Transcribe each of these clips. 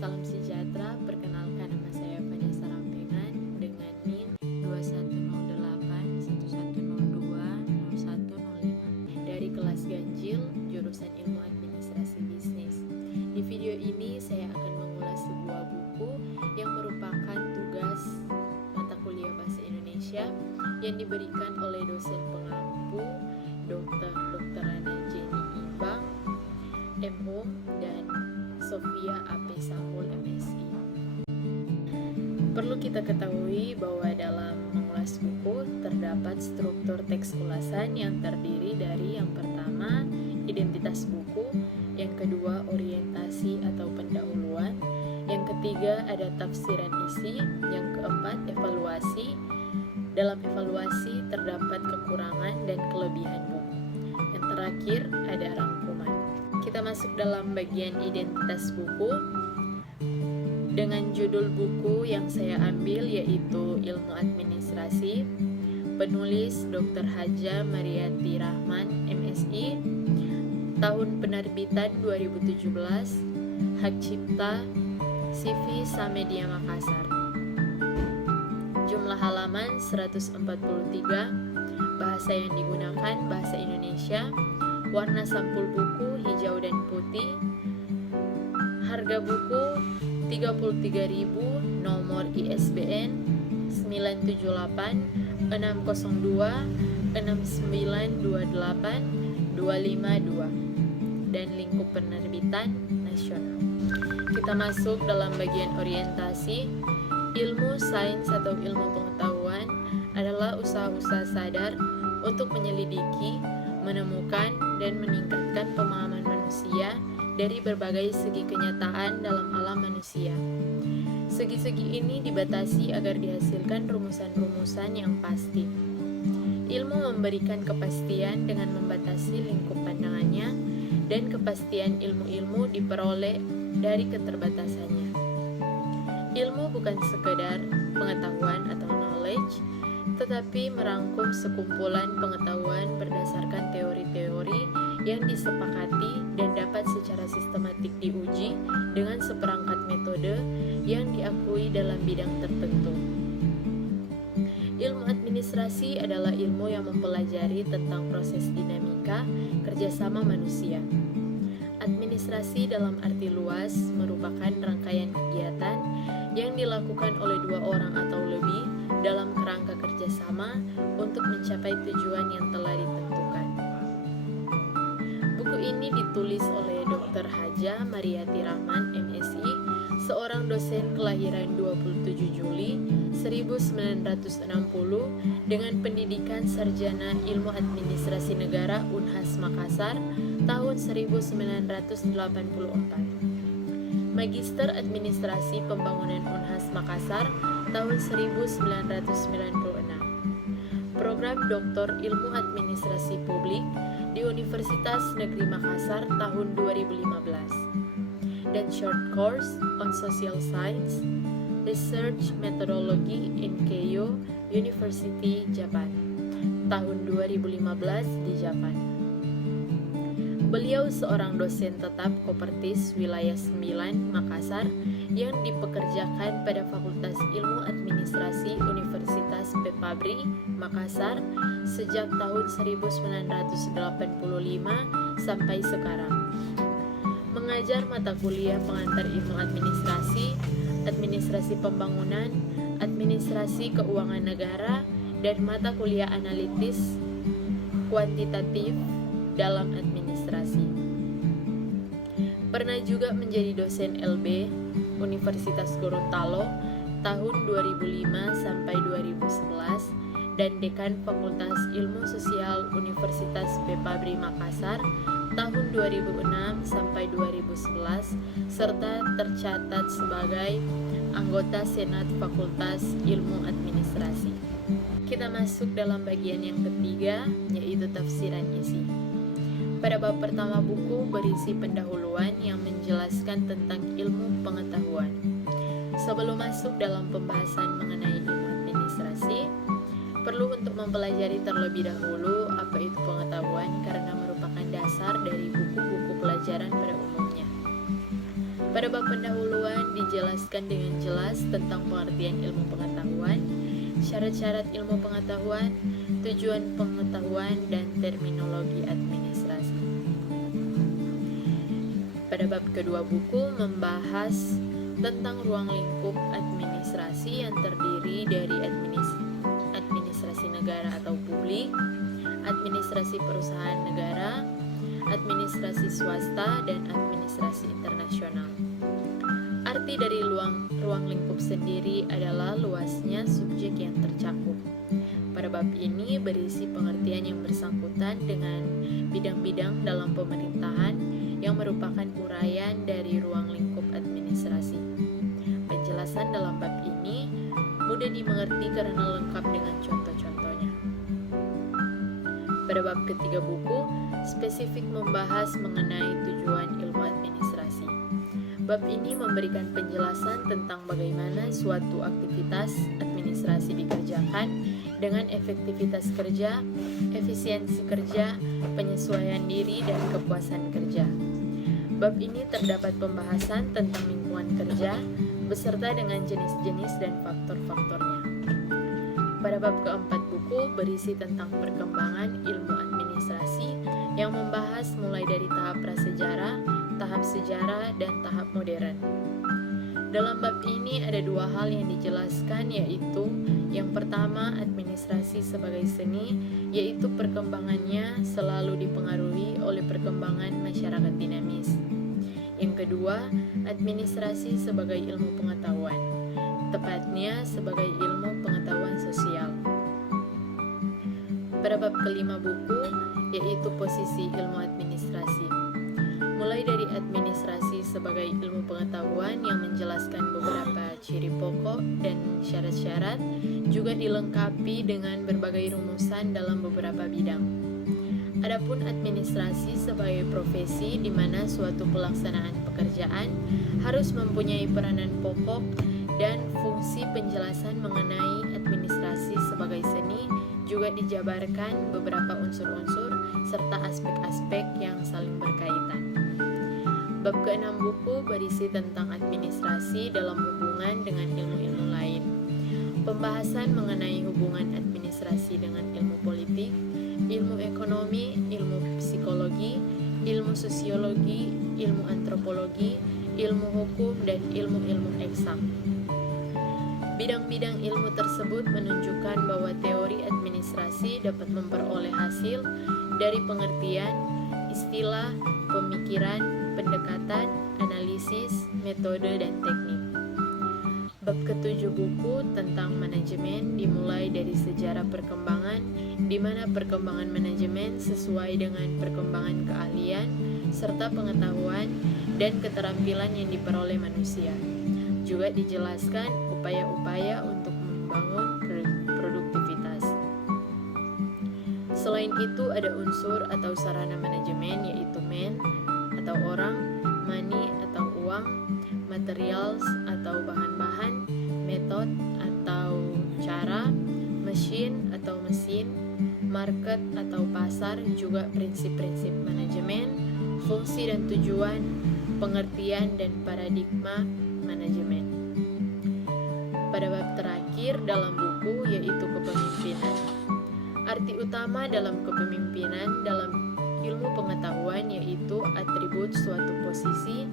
Salam sejahtera, perkenalkan nama saya Vanessa Rampengan dengan NIM 210811020105 dari kelas Ganjil, jurusan Ilmu Administrasi Bisnis. Di video ini saya akan mengulas sebuah buku yang merupakan tugas mata kuliah Bahasa Indonesia yang diberikan oleh dosen pengampu Dr. Ana Jenny Ibang, M.Hum, dan Sofia A.P. Samuel MSI. Perlu kita ketahui bahwa dalam mengulas buku terdapat struktur teks ulasan yang terdiri dari yang pertama, identitas buku, yang kedua, orientasi atau pendahuluan, yang ketiga, ada tafsiran isi, yang keempat, evaluasi. Dalam evaluasi terdapat kekurangan dan kelebihan buku. Yang terakhir, ada rangkuman. Kita masuk dalam bagian identitas buku dengan judul buku yang saya ambil yaitu Ilmu Administrasi, penulis Dr. Haja Mariati Rahman MSI, tahun penerbitan 2017, hak cipta CV Samedia Makassar, jumlah halaman 143, bahasa yang digunakan bahasa Indonesia, warna sampul buku hijau dan putih, harga buku 33.000, nomor ISBN 978 602 6928 252 dan lingkup penerbitan nasional. Kita masuk dalam bagian orientasi. Ilmu sains atau ilmu pengetahuan adalah usaha-usaha sadar untuk menyelidiki, menemukan, dan meningkatkan pemahaman manusia dari berbagai segi kenyataan dalam alam manusia. Segi-segi ini dibatasi agar dihasilkan rumusan-rumusan yang pasti. Ilmu memberikan kepastian dengan membatasi lingkup pandangannya, dan kepastian ilmu-ilmu diperoleh dari keterbatasannya. Ilmu bukan sekedar pengetahuan atau knowledge, tetapi merangkum sekumpulan pengetahuan berdasarkan teori-teori yang disepakati dan dapat secara sistematik diuji dengan seperangkat metode yang diakui dalam bidang tertentu. Ilmu administrasi adalah ilmu yang mempelajari tentang proses dinamika kerjasama manusia. Administrasi dalam arti luas merupakan rangkaian kegiatan yang dilakukan oleh dua orang atau lebih dalam kerangka kerjasama untuk mencapai tujuan yang telah ditentukan. Buku ini ditulis oleh Dr. Haja Mariati Rahman MSI, seorang dosen kelahiran 27 Juli 1960 dengan pendidikan sarjana Ilmu Administrasi Negara Unhas Makassar tahun 1984. Magister Administrasi Pembangunan Unhas Makassar tahun 1996. Program Doktor Ilmu Administrasi Publik di Universitas Negeri Makassar tahun 2015. Dan Short Course on Social Science Research Methodology in Keio University, Japan tahun 2015 di Japan. Beliau seorang dosen tetap Kopertis Wilayah 9 Makassar yang dipekerjakan pada Fakultas Ilmu Administrasi Universitas Pepabri Makassar sejak tahun 1985 sampai sekarang. Mengajar mata kuliah pengantar ilmu administrasi, administrasi pembangunan, administrasi keuangan negara, dan mata kuliah analitis kuantitatif dalam administrasi. Pernah juga menjadi dosen LB Universitas Gorontalo tahun 2005 sampai 2011 dan dekan Fakultas Ilmu Sosial Universitas Pepabri Makassar tahun 2006 sampai 2011 serta tercatat sebagai anggota Senat Fakultas Ilmu Administrasi. Kita masuk dalam bagian yang ketiga, yaitu tafsiran isi. Pada bab pertama buku berisi pendahuluan yang menjelaskan tentang ilmu pengetahuan. Sebelum masuk dalam pembahasan mengenai ilmu administrasi, perlu untuk mempelajari terlebih dahulu apa itu pengetahuan karena merupakan dasar dari buku-buku pelajaran pada umumnya. Pada bab pendahuluan dijelaskan dengan jelas tentang pengertian ilmu pengetahuan, syarat-syarat ilmu pengetahuan, tujuan pengetahuan, dan terminologi administrasi. Pada bab kedua buku membahas tentang ruang lingkup administrasi yang terdiri dari administrasi negara atau publik, administrasi perusahaan negara, administrasi swasta, dan administrasi internasional. Arti dari ruang lingkup sendiri adalah luasnya subjek yang tercakup. Pada bab ini berisi pengertian yang bersangkutan dengan bidang-bidang dalam pemerintahan yang merupakan uraian dari ruang lingkup administrasi. Penjelasan dalam bab ini mudah dimengerti karena lengkap dengan contoh-contohnya. Pada bab ketiga buku, spesifik membahas mengenai tujuan ilmu administrasi. Bab ini memberikan penjelasan tentang bagaimana suatu aktivitas administrasi dikerjakan dengan efektivitas kerja, efisiensi kerja, penyesuaian diri, dan kepuasan kerja. Bab ini terdapat pembahasan tentang lingkungan kerja beserta dengan jenis-jenis dan faktor-faktornya. Pada bab keempat buku berisi tentang perkembangan ilmu administrasi yang membahas mulai dari tahap prasejarah, tahap sejarah, dan tahap modern. Dalam bab ini ada dua hal yang dijelaskan, yaitu yang pertama administrasi sebagai seni, yaitu perkembangannya selalu dipengaruhi oleh perkembangan masyarakat dinamis. Yang kedua, administrasi sebagai ilmu pengetahuan, tepatnya sebagai ilmu pengetahuan sosial. Pada bab kelima buku, yaitu posisi ilmu administrasi. Mulai dari administrasi sebagai ilmu pengetahuan yang menjelaskan beberapa ciri pokok dan syarat-syarat, juga dilengkapi dengan berbagai rumusan dalam beberapa bidang. Adapun administrasi sebagai profesi di mana suatu pelaksanaan pekerjaan harus mempunyai peranan pokok dan fungsi penjelasan mengenai administrasi sebagai seni juga dijabarkan beberapa unsur-unsur serta aspek-aspek yang saling berkaitan. Bab ke-6 buku berisi tentang administrasi dalam hubungan dengan ilmu-ilmu lain. Pembahasan mengenai hubungan administrasi dengan ilmu politik, ilmu ekonomi, ilmu psikologi, ilmu sosiologi, ilmu antropologi, ilmu hukum, dan ilmu-ilmu eksak. Bidang-bidang ilmu tersebut menunjukkan bahwa teori administrasi dapat memperoleh hasil dari pengertian, istilah, pemikiran, pendekatan, analisis, metode, dan teknik. Bab ke-7 buku tentang manajemen dimulai dari sejarah perkembangan, di mana perkembangan manajemen sesuai dengan perkembangan keahlian serta pengetahuan dan keterampilan yang diperoleh manusia. Juga dijelaskan upaya-upaya untuk membangun produktivitas. Selain itu ada unsur atau sarana manajemen, yaitu man atau orang, money atau uang, materials atau bahan-bahan, method atau cara, machine atau mesin, market atau pasar, juga prinsip-prinsip manajemen, fungsi dan tujuan, pengertian dan paradigma manajemen. Pada bab terakhir dalam buku yaitu kepemimpinan. Arti utama dalam kepemimpinan dalam ilmu pengetahuan yaitu atribut suatu posisi,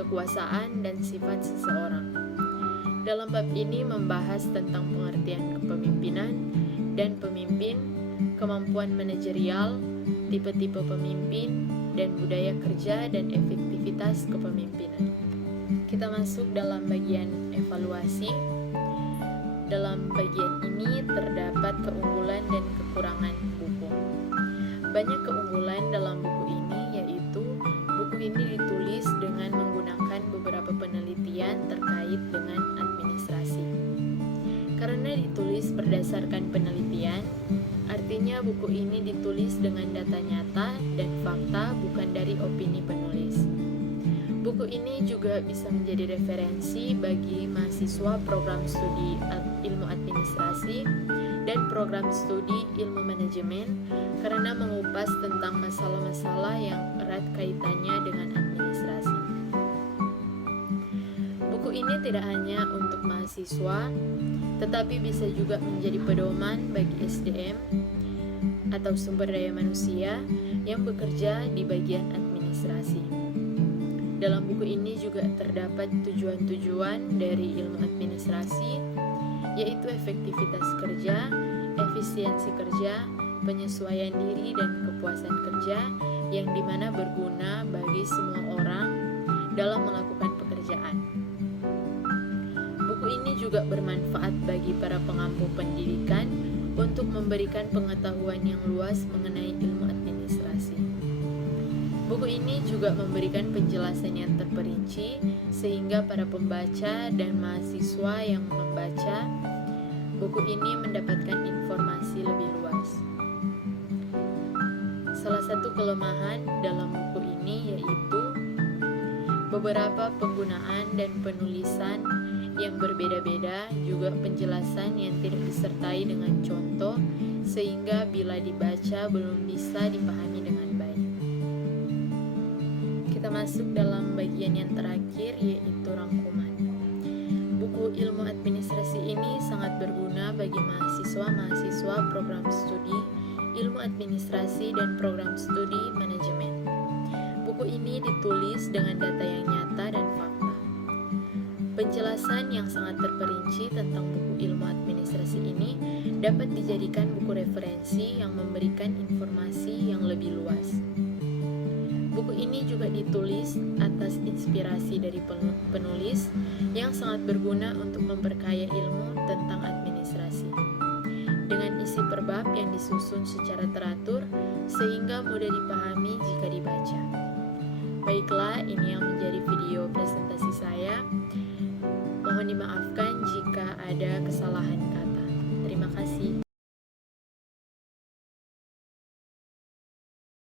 kekuasaan, dan sifat seseorang. Dalam bab ini membahas tentang pengertian kepemimpinan dan pemimpin, kemampuan manajerial, tipe-tipe pemimpin, dan budaya kerja dan efektivitas kepemimpinan. Kita masuk dalam bagian evaluasi. Dalam bagian ini terdapat keunggulan dan kekurangan buku. Banyak keunggulan dalam buku ini, yaitu buku ini ditulis dengan menggunakan beberapa penelitian terkait dengan administrasi. Karena ditulis berdasarkan penelitian, artinya buku ini ditulis dengan data nyata dan fakta, bukan dari opini penulis. Buku ini juga bisa menjadi referensi bagi mahasiswa program studi ilmu administrasi dan program studi ilmu manajemen karena mengupas tentang masalah-masalah yang erat kaitannya dengan administrasi. Buku ini tidak hanya untuk mahasiswa, tetapi bisa juga menjadi pedoman bagi SDM atau sumber daya manusia yang bekerja di bagian administrasi. Dalam buku ini juga terdapat tujuan-tujuan dari ilmu administrasi, yaitu efektivitas kerja, efisiensi kerja, penyesuaian diri, dan kepuasan kerja yang dimana berguna bagi semua orang dalam melakukan pekerjaan. Buku ini juga bermanfaat bagi para pengampu pendidikan untuk memberikan pengetahuan yang luas mengenai ilmu administrasi. Buku ini juga memberikan penjelasan yang terperinci sehingga para pembaca dan mahasiswa yang membaca buku ini mendapatkan informasi lebih luas. Salah satu kelemahan dalam buku ini yaitu beberapa penggunaan dan penulisan yang berbeda-beda, juga penjelasan yang tidak disertai dengan contoh sehingga bila dibaca belum bisa dipahami dengan baik. Kita masuk dalam bagian yang terakhir, yaitu rangkuman. Buku ilmu administrasi ini sangat berguna bagi mahasiswa-mahasiswa program studi ilmu administrasi dan program studi manajemen. Buku ini ditulis dengan data yang nyata dan fakta. Penjelasan yang sangat terperinci tentang buku ilmu administrasi ini dapat dijadikan buku referensi yang memberikan informasi yang lebih luas. Buku ini juga ditulis atas inspirasi dari penulis yang sangat berguna untuk memperkaya ilmu tentang administrasi. Dengan isi per bab yang disusun secara teratur sehingga mudah dipahami jika dibaca. Baiklah, ini yang menjadi video presentasi saya. Mohon dimaafkan jika ada kesalahan kata.